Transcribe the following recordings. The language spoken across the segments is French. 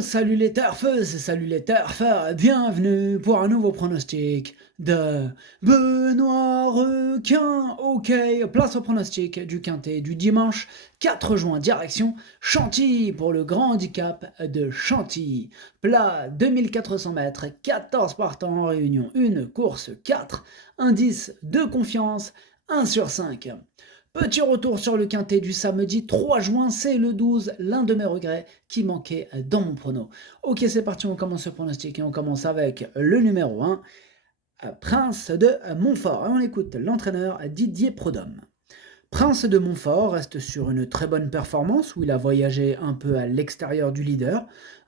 salut les turfeuses, salut les turfeurs, bienvenue pour un nouveau pronostic de Benoît Requin. Ok, place au pronostic du quintet du dimanche 4 juin, direction Chantilly pour le grand handicap de Chantilly. Plat 2400 mètres, 14 partants en réunion, une course 4, indice de confiance 1 sur 5. Petit retour sur le quintet du samedi 3 juin, c'est le 12, l'un de mes regrets qui manquait dans mon prono. Ok, c'est parti, on commence ce pronostic et on commence avec le numéro 1, Prince de Montfort. Et on écoute l'entraîneur Didier Prodhomme. Prince de Montfort reste sur une très bonne performance où il a voyagé un peu à l'extérieur du leader,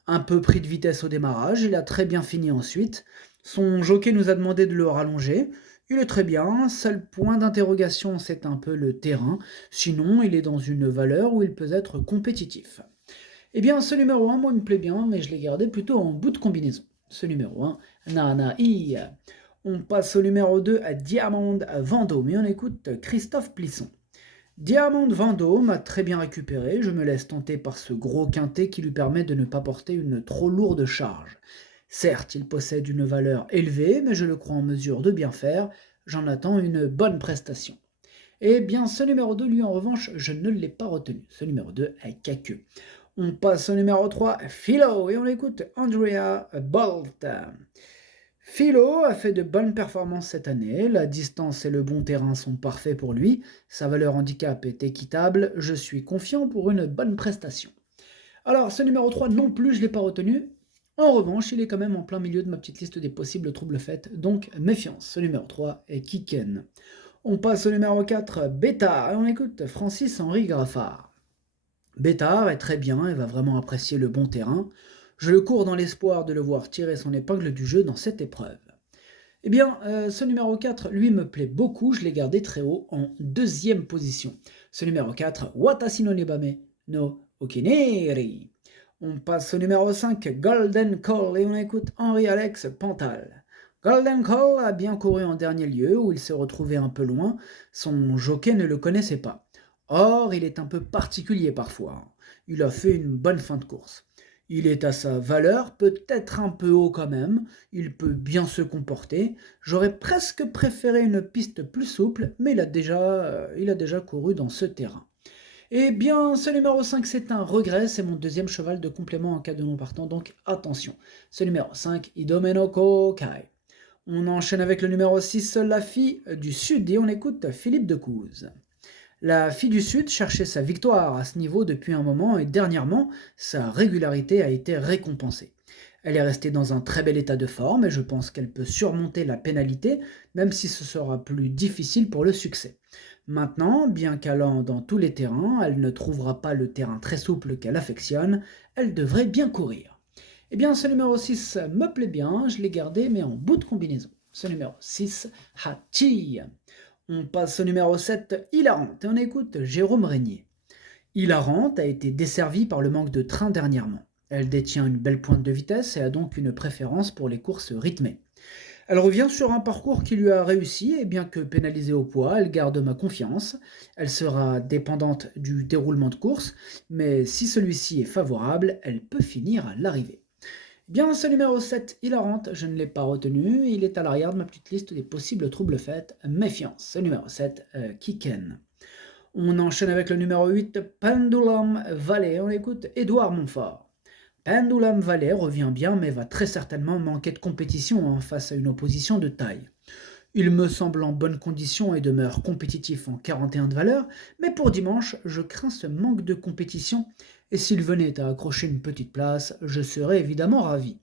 un peu pris de vitesse au démarrage, il a très bien fini ensuite. Son jockey nous a demandé de le rallonger. Il est très bien, seul point d'interrogation c'est un peu le terrain, sinon il est dans une valeur où il peut être compétitif. Eh bien ce numéro 1, moi il me plaît bien, mais je l'ai gardé plutôt en bout de combinaison. Ce numéro 1, Nanaï. On passe au numéro 2 à Diamond Vendôme et on écoute Christophe Plisson. Diamond Vendôme a très bien récupéré, je me laisse tenter par ce gros quintet qui lui permet de ne pas porter une trop lourde charge. Certes, il possède une valeur élevée, mais je le crois en mesure de bien faire, j'en attends une bonne prestation. Eh bien, ce numéro 2, lui en revanche, je ne l'ai pas retenu. Ce numéro 2 est caqueux. On passe au numéro 3, Philo, et on écoute Andrea Bolt. Philo a fait de bonnes performances cette année, la distance et le bon terrain sont parfaits pour lui, sa valeur handicap est équitable, je suis confiant pour une bonne prestation. Alors, ce numéro 3 non plus, je ne l'ai pas retenu. En revanche, il est quand même en plein milieu de ma petite liste des possibles troubles faits, donc méfiance. Ce numéro 3 est Kiken. On passe au numéro 4, Bétard, et on écoute Francis-Henri Graffard. Bétard est très bien et va vraiment apprécier le bon terrain. Je le cours dans l'espoir de le voir tirer son épingle du jeu dans cette épreuve. Eh bien, ce numéro 4, lui, me plaît beaucoup, je l'ai gardé très haut en deuxième position. Ce numéro 4, Watashi no Nebame no Okineri. On passe au numéro 5, Golden Call, et on écoute Henri-Alex Pantal. Golden Call a bien couru en dernier lieu, où il se retrouvait un peu loin, son jockey ne le connaissait pas. Or, il est un peu particulier parfois, il a fait une bonne fin de course. Il est à sa valeur, peut-être un peu haut quand même, il peut bien se comporter. J'aurais presque préféré une piste plus souple, mais il a déjà couru dans ce terrain. Eh bien, ce numéro 5, c'est un regret, c'est mon deuxième cheval de complément en cas de non partant, donc attention. Ce numéro 5, Idomeno Kai. On enchaîne avec le numéro 6, la fille du Sud, et on écoute Philippe de Couze. La fille du Sud cherchait sa victoire à ce niveau depuis un moment et dernièrement, sa régularité a été récompensée. Elle est restée dans un très bel état de forme et je pense qu'elle peut surmonter la pénalité, même si ce sera plus difficile pour le succès. Maintenant, bien qu'allant dans tous les terrains, elle ne trouvera pas le terrain très souple qu'elle affectionne, elle devrait bien courir. Eh bien, ce numéro 6 me plaît bien, je l'ai gardé mais en bout de combinaison. Ce numéro 6, Hachi. On passe au numéro 7, Hilarante, et on écoute Jérôme Régnier. Hilarante a été desservie par le manque de train dernièrement. Elle détient une belle pointe de vitesse et a donc une préférence pour les courses rythmées. Elle revient sur un parcours qui lui a réussi et bien que pénalisée au poids, elle garde ma confiance. Elle sera dépendante du déroulement de course, mais si celui-ci est favorable, elle peut finir à l'arrivée. Bien, ce numéro 7, Hilarante, je ne l'ai pas retenu, il est à l'arrière de ma petite liste des possibles troubles faits, méfiance. Ce numéro 7, Kiken. On enchaîne avec le numéro 8, Pendulum Valley, on écoute Édouard Montfort. Pendulum Valley revient bien mais va très certainement manquer de compétition face à une opposition de taille. Il me semble en bonne condition et demeure compétitif en 41 de valeur, mais pour dimanche, je crains ce manque de compétition, et s'il venait à accrocher une petite place, je serais évidemment ravi.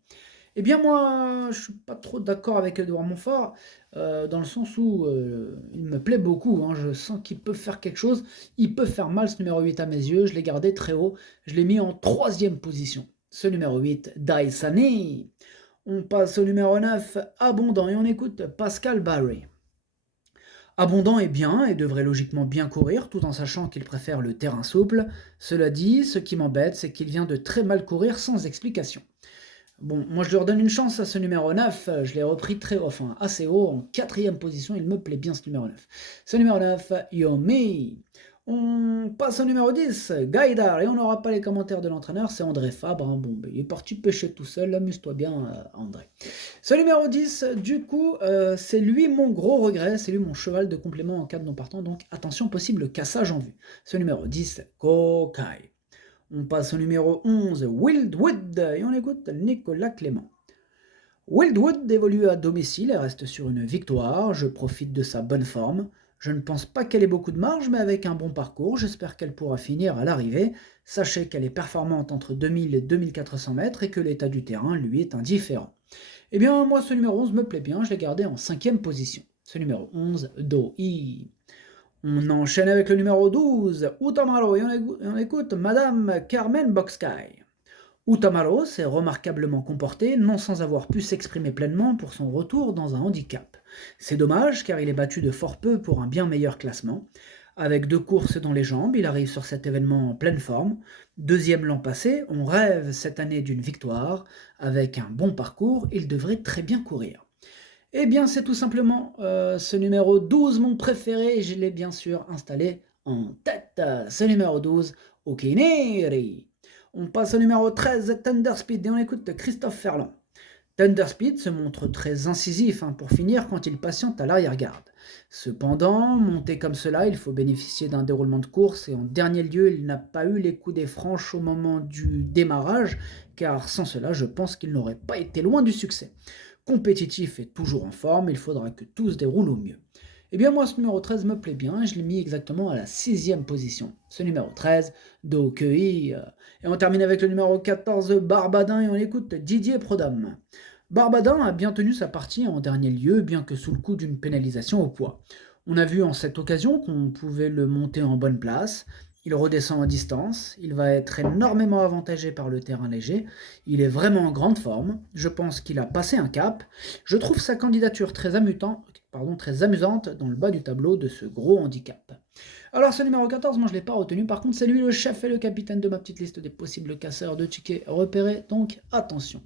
Eh bien moi, je suis pas trop d'accord avec Edouard Montfort, dans le sens où il me plaît beaucoup, hein, je sens qu'il peut faire quelque chose, il peut faire mal ce numéro 8 à mes yeux, je l'ai gardé très haut, je l'ai mis en troisième position. Ce numéro 8, Daisani. On passe au numéro 9, Abondant, et on écoute Pascal Barry. Abondant est bien et devrait logiquement bien courir, tout en sachant qu'il préfère le terrain souple. Cela dit, ce qui m'embête, c'est qu'il vient de très mal courir sans explication. Bon, moi je lui redonne une chance à ce numéro 9, je l'ai repris assez haut, en quatrième position, il me plaît bien ce numéro 9. Ce numéro 9, Yomi. On passe au numéro 10, Gaïdar, et on n'aura pas les commentaires de l'entraîneur, c'est André Fabre. Hein. Bon, il est parti pêcher tout seul, amuse-toi bien, André. Ce numéro 10, du coup, c'est lui mon gros regret, c'est lui mon cheval de complément en cas de non partant, donc attention, possible cassage en vue. Ce numéro 10, Kokai. On passe au numéro 11, Wildwood, et on écoute Nicolas Clément. Wildwood évolue à domicile et reste sur une victoire, je profite de sa bonne forme. Je ne pense pas qu'elle ait beaucoup de marge, mais avec un bon parcours, j'espère qu'elle pourra finir à l'arrivée. Sachez qu'elle est performante entre 2000 et 2400 mètres et que l'état du terrain lui est indifférent. Eh bien, moi, ce numéro 11 me plaît bien, je l'ai gardé en 5e position. Ce numéro 11, Doi. On enchaîne avec le numéro 12, Utamaro, et on écoute Madame Carmen Boxkai. Utamaro s'est remarquablement comporté, non sans avoir pu s'exprimer pleinement pour son retour dans un handicap. C'est dommage car il est battu de fort peu pour un bien meilleur classement. Avec 2 courses dans les jambes, il arrive sur cet événement en pleine forme. 2e l'an passé, on rêve cette année d'une victoire. Avec un bon parcours, il devrait très bien courir. Eh bien, c'est tout simplement ce numéro 12, mon préféré, et je l'ai bien sûr installé en tête. Ce numéro 12, Okineri. On passe au numéro 13, Thunder Speed, et on écoute Christophe Ferland. Thunder Speed se montre très incisif pour finir quand il patiente à l'arrière-garde. Cependant, monté comme cela, il faut bénéficier d'un déroulement de course et en dernier lieu, il n'a pas eu les coups des franches au moment du démarrage, car sans cela, je pense qu'il n'aurait pas été loin du succès. Compétitif et toujours en forme, il faudra que tout se déroule au mieux. Eh bien moi ce numéro 13 me plaît bien, je l'ai mis exactement à la 6e position. Ce numéro 13, Dokei. Et on termine avec le numéro 14, Barbadin, et on écoute Didier Prodhomme. Barbadin a bien tenu sa partie en dernier lieu, bien que sous le coup d'une pénalisation au poids. On a vu en cette occasion qu'on pouvait le monter en bonne place. Il redescend en distance, il va être énormément avantagé par le terrain léger, il est vraiment en grande forme, je pense qu'il a passé un cap, je trouve sa candidature très amusante dans le bas du tableau de ce gros handicap. Alors ce numéro 14, moi je ne l'ai pas retenu, par contre c'est lui le chef et le capitaine de ma petite liste des possibles casseurs de tickets repérés, donc attention.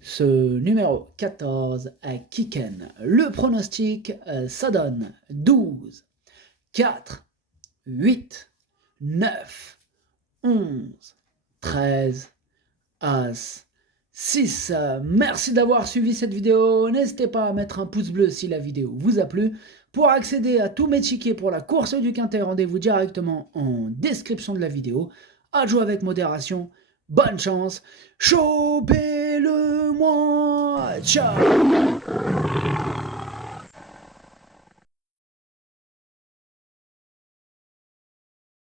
Ce numéro 14 à Kiken, le pronostic, ça donne 12, 4, 8, 9, 11, 13, As, 6. Merci d'avoir suivi cette vidéo. N'hésitez pas à mettre un pouce bleu si la vidéo vous a plu. Pour accéder à tous mes tickets pour la course du Quintet, rendez-vous directement en description de la vidéo. À jouer avec modération. Bonne chance. Chopez-le-moi. Ciao.